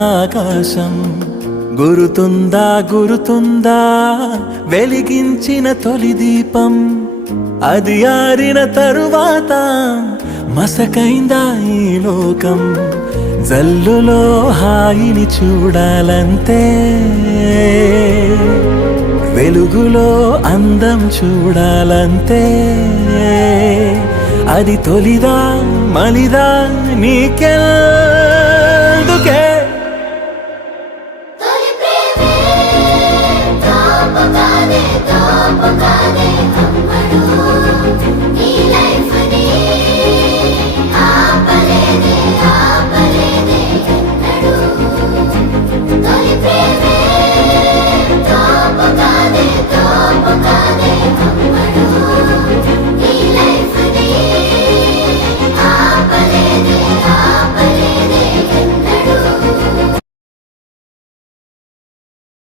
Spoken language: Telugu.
ఆకాశం గురుతుందా గురుతుందా వెలిగించిన తొలి దీపం అది ఆరిన తరువాత మసకైందా ఈ లోకం జల్లులో హాయిని చూడాలంతే వెలుగులో అందం చూడాలంతే అది తొలిదా మలిదా నీకెందుకే